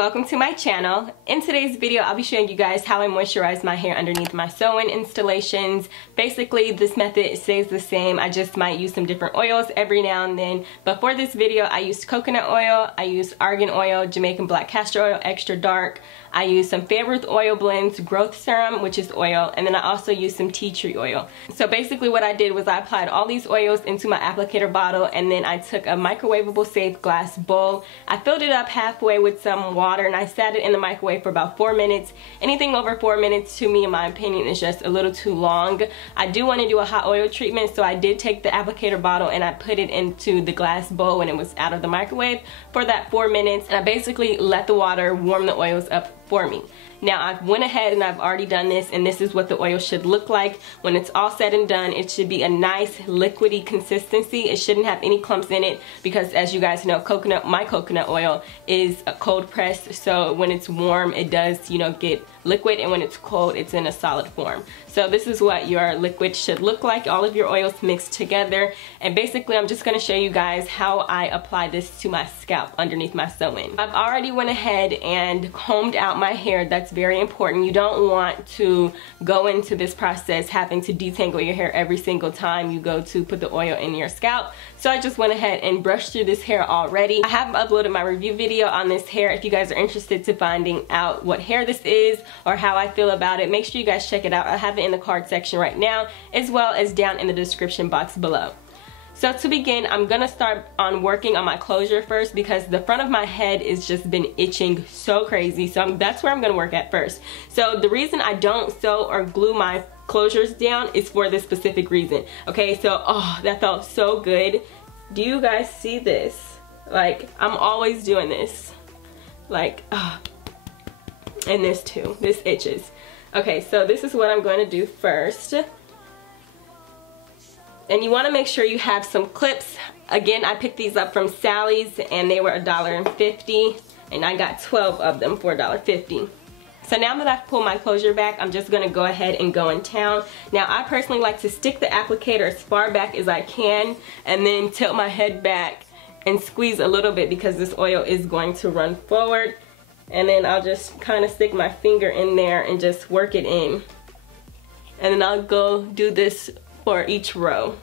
welcome to my channel. In today's video, I'll be showing you guys how I moisturize my hair underneath my sew-in installations. Basically, this method stays the same. I just might use some different oils every now and then. But for this video, I used coconut oil, I used argan oil, Jamaican black castor oil, extra dark. I used some favorite oil blends, growth serum, which is oil, and then I also used some tea tree oil. So basically what I did was I applied all these oils into my applicator bottle, and then I took a microwavable safe glass bowl. I filled it up halfway with some water, and I sat it in the microwave for about 4 minutes. Anything over 4 minutes, to me, in my opinion, is just a little too long. I do want to do a hot oil treatment, so I did take the applicator bottle and I put it into the glass bowl when it was out of the microwave for that 4 minutes, and I basically let the water warm the oils up for me. Now I went ahead and I've already done this, and this is what the oil should look like when it's all said and done. It should be a nice liquidy consistency. It shouldn't have any clumps in it because, as you guys know, my coconut oil is cold pressed, so when it's warm it does, you know, get liquid, and when it's cold it's in a solid form. So this is what your liquid should look like, all of your oils mixed together. And basically I'm just going to show you guys how I apply this to my scalp underneath my sew-in. I've already went ahead and combed out my hair. That's very important. You don't want to go into this process having to detangle your hair every single time you go to put the oil in your scalp. So I just went ahead and brushed through this hair already. I have uploaded my review video on this hair. If you guys are interested to finding out what hair this is or how I feel about it, make sure you guys check it out. I have it in the card section right now, as well as down in the description box below. So to begin, I'm gonna start on working on my closure first, because the front of my head has just been itching so crazy. So that's where I'm gonna work at first. So the reason I don't sew or glue my closures down is for this specific reason. Okay, so that felt so good. Do you guys see this? Like, I'm always doing this. Like, and this too, this itches. Okay, so this is what I'm going to do first. And you want to make sure you have some clips. Again, I picked these up from Sally's and they were $1.50, and I got 12 of them for $1.50. So now that I've pulled my closure back, I'm just going to go ahead and go in town. Now I personally like to stick the applicator as far back as I can and then tilt my head back and squeeze a little bit, because this oil is going to run forward. And then I'll just kind of stick my finger in there and just work it in. And then I'll go do this for each row.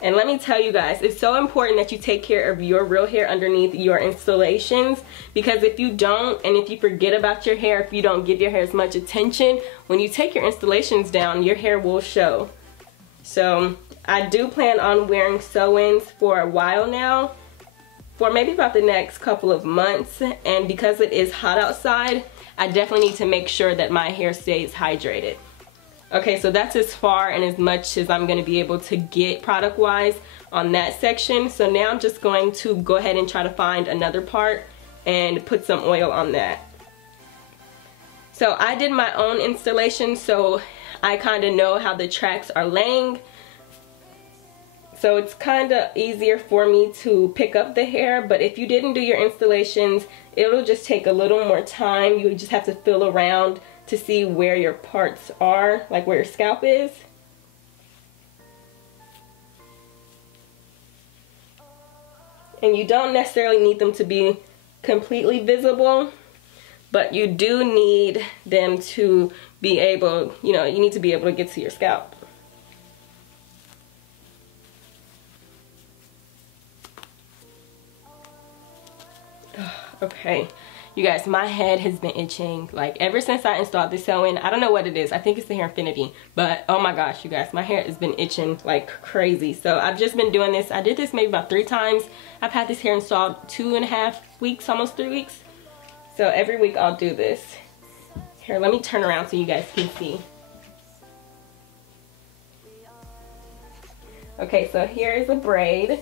And let me tell you guys, it's so important that you take care of your real hair underneath your installations, because if you don't, and if you forget about your hair, if you don't give your hair as much attention, when you take your installations down, your hair will show. So I do plan on wearing sew-ins for a while now, for maybe about the next couple of months, and because it is hot outside, I definitely need to make sure that my hair stays hydrated. Okay, so that's as far and as much as I'm going to be able to get product wise on that section. So now I'm just going to go ahead and try to find another part and put some oil on that. So I did my own installation, so I kind of know how the tracks are laying. So it's kind of easier for me to pick up the hair, but if you didn't do your installations, it'll just take a little more time. You just have to feel around to see where your parts are, like where your scalp is. And you don't necessarily need them to be completely visible, but you do need them to be able, you know, you need to be able to get to your scalp. Okay, you guys, my head has been itching like ever since I installed this sew-in. I don't know what it is. I think it's the Hair Infinity, but oh my gosh, you guys, my hair has been itching like crazy. So I've just been doing this. I did this maybe about 3 times. I've had this hair installed 2.5 weeks, almost 3 weeks. So every week I'll do this. Here, let me turn around so you guys can see. Okay, so here is a braid.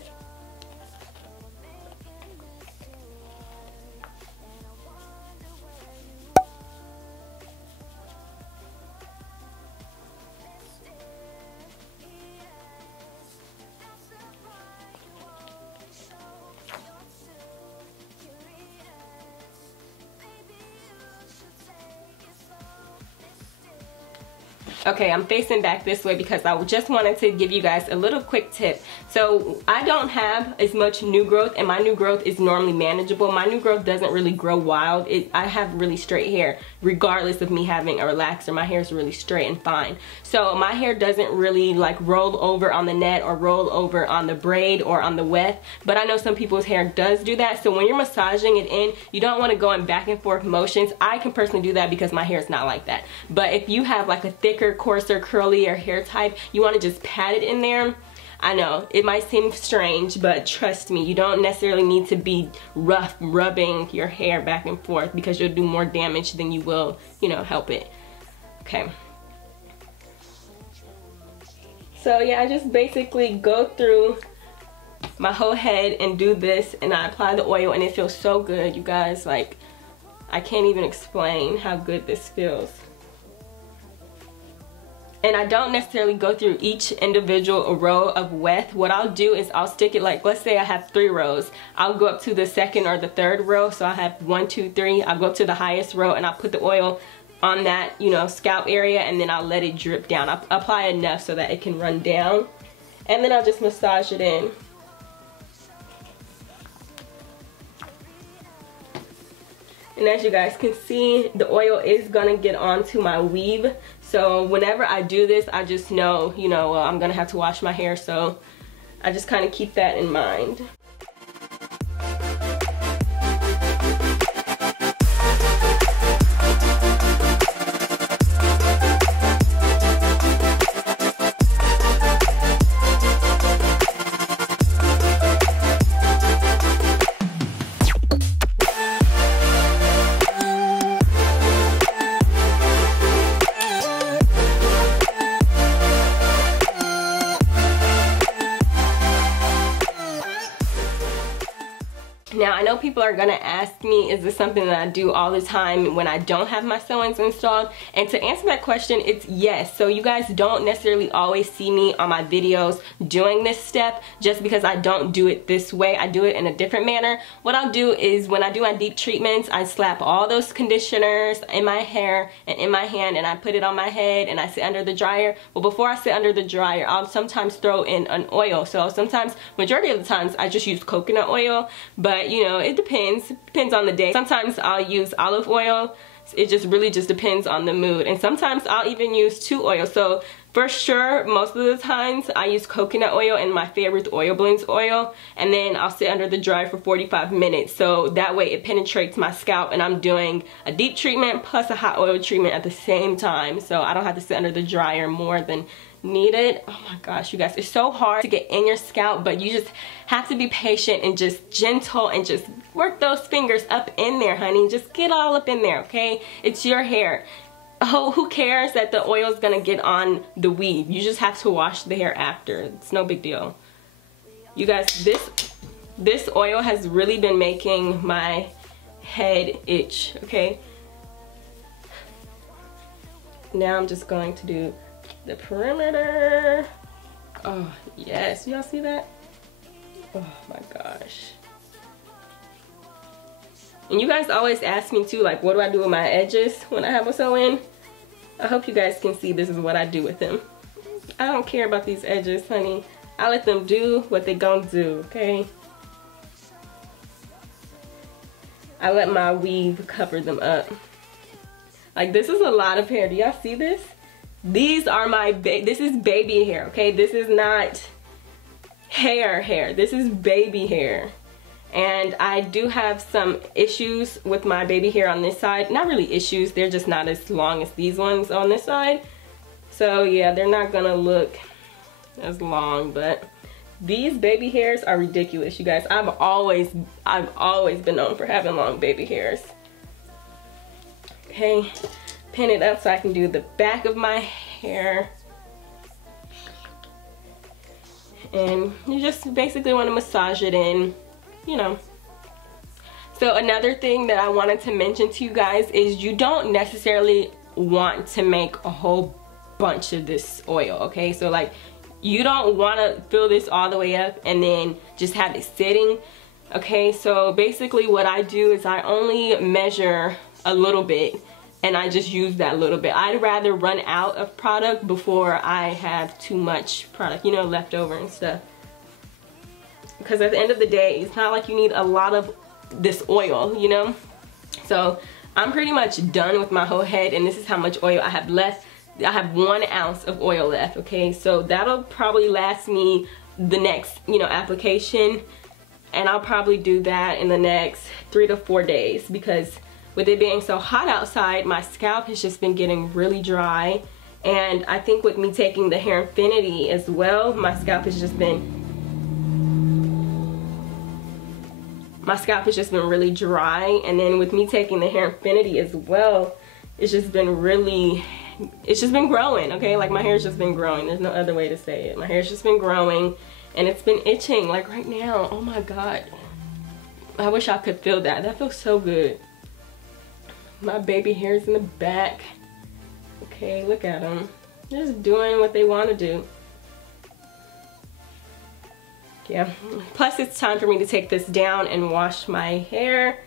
Okay, I'm facing back this way because I just wanted to give you guys a little quick tip. So I don't have as much new growth, and my new growth is normally manageable. My new growth doesn't really grow wild. I have really straight hair regardless of me having a relaxer. My hair is really straight and fine. So my hair doesn't really like roll over on the net or roll over on the braid or on the weft, but I know some people's hair does do that. So when you're massaging it in, you don't want to go in back and forth motions. I can personally do that because my hair is not like that. But if you have like a thicker, coarser, curlier hair type, you want to just pat it in there. I know it might seem strange, but trust me, you don't necessarily need to be rough rubbing your hair back and forth because you'll do more damage than you will, you know, help it. Okay. So yeah, I just basically go through my whole head and do this, and I apply the oil, and it feels so good, you guys. Like, I can't even explain how good this feels. And I don't necessarily go through each individual row of weft. What I'll do is I'll stick it, like, let's say I have 3 rows. I'll go up to the 2nd or the 3rd row. So I have 1, 2, 3. I'll go up to the highest row and I'll put the oil on that, you know, scalp area, and then I'll let it drip down. I'll apply enough so that it can run down. And then I'll just massage it in. And as you guys can see, the oil is gonna get onto my weave. So whenever I do this, I just know, you know, I'm gonna have to wash my hair. So I just kind of keep that in mind. Now, I know people are gonna ask me, is this something that I do all the time when I don't have my sewins installed? And to answer that question, it's yes. So you guys don't necessarily always see me on my videos doing this step just because I don't do it this way. I do it in a different manner. What I'll do is when I do my deep treatments, I slap all those conditioners in my hair and in my hand, and I put it on my head and I sit under the dryer. Well, before I sit under the dryer, I'll sometimes throw in an oil. So sometimes, majority of the times, I just use coconut oil, but you know, it depends on the day. Sometimes I'll use olive oil. It just really just depends on the mood. And sometimes I'll even use 2 oils. So for sure, most of the times I use coconut oil, and my favorite oil blends oil, and then I'll sit under the dryer for 45 minutes. So that way it penetrates my scalp, and I'm doing a deep treatment plus a hot oil treatment at the same time. So I don't have to sit under the dryer more than needed. Oh my gosh, you guys, it's so hard to get in your scalp, but you just have to be patient and just gentle and just work those fingers up in there, honey. Just get all up in there, okay? It's your hair. Oh, who cares that the oil is gonna get on the weave? You just have to wash the hair after. It's no big deal. You guys, this oil has really been making my head itch, okay? Now I'm just going to do the perimeter. Oh yes, y'all see that? Oh my gosh. And you guys always ask me too, like, what do I do with my edges when I have a sew-in? I hope you guys can see this is what I do with them. I don't care about these edges, honey. I let them do what they gonna do, okay? I let my weave cover them up. Like, this is a lot of hair. Do y'all see this? These are my this is baby hair, okay? This is not hair. This is baby hair. And I do have some issues with my baby hair on this side. Not really issues, they're just not as long as these ones on this side. So yeah, they're not gonna look as long, but these baby hairs are ridiculous, you guys. I've always been known for having long baby hairs. Okay. Pin it up so I can do the back of my hair. And you just basically want to massage it in, you know. So another thing that I wanted to mention to you guys is you don't necessarily want to make a whole bunch of this oil, okay? So like, you don't want to fill this all the way up and then just have it sitting, okay? So basically what I do is I only measure a little bit and I just use that little bit. I'd rather run out of product before I have too much product, you know, left over and stuff. Because at the end of the day, it's not like you need a lot of this oil, you know? So I'm pretty much done with my whole head, and this is how much oil I have left. I have 1 ounce of oil left, okay? So that'll probably last me the next, you know, application, and I'll probably do that in the next 3 to 4 days, because with it being so hot outside, my scalp has just been getting really dry. And I think with me taking the Hair Infinity as well, my scalp has just been really dry. And then with me taking the Hair Infinity as well, it's just been growing, okay? Like, my hair's just been growing. There's no other way to say it. My hair's just been growing, and it's been itching, like right now. Oh my God. I wish I could feel that. That feels so good. My baby hairs in the back. Okay, look at them. They're just doing what they want to do. Yeah. Plus, it's time for me to take this down and wash my hair.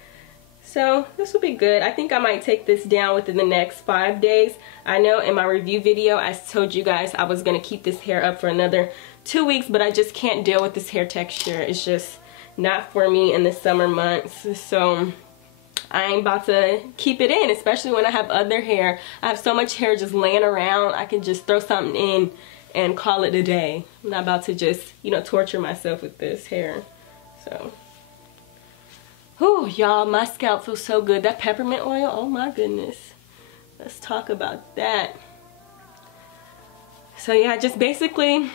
So this will be good. I think I might take this down within the next 5 days. I know in my review video, I told you guys I was going to keep this hair up for another 2 weeks, but I just can't deal with this hair texture. It's just not for me in the summer months. So I ain't about to keep it in, especially when I have other hair. I have so much hair just laying around. I can just throw something in and call it a day. I'm not about to just, you know, torture myself with this hair. So, whew, y'all, my scalp feels so good. That peppermint oil, oh my goodness. Let's talk about that. So yeah, just basically,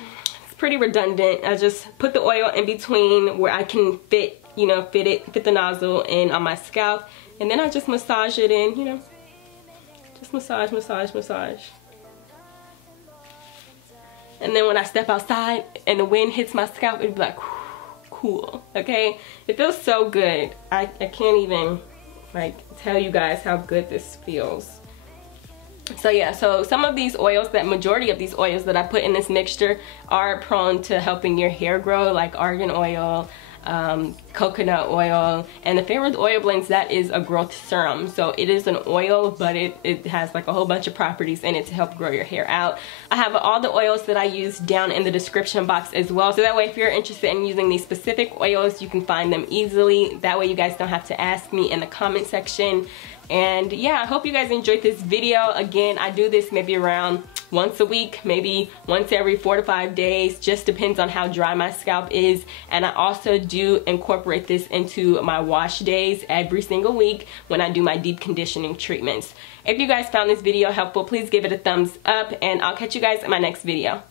it's pretty redundant. I just put the oil in between where I can fit, you know, fit the nozzle in on my scalp, and then I just massage it in, you know, just massage. And then when I step outside and the wind hits my scalp, it'd be like, cool, okay? It feels so good. I can't even, like, tell you guys how good this feels. So yeah, so some of these oils, that majority of these oils that I put in this mixture are prone to helping your hair grow, like argan oil, coconut oil, and the favorite oil blends, that is a growth serum. So it is an oil, but it has like a whole bunch of properties in it to help grow your hair out. I have all the oils that I use down in the description box as well, so that way if you're interested in using these specific oils, you can find them easily. That way you guys don't have to ask me in the comment section. And yeah, I hope you guys enjoyed this video. Again, I do this maybe around once a week, maybe once every 4 to 5 days, just depends on how dry my scalp is. And I also do incorporate this into my wash days every single week when I do my deep conditioning treatments. If you guys found this video helpful, please give it a thumbs up, and I'll catch you guys in my next video.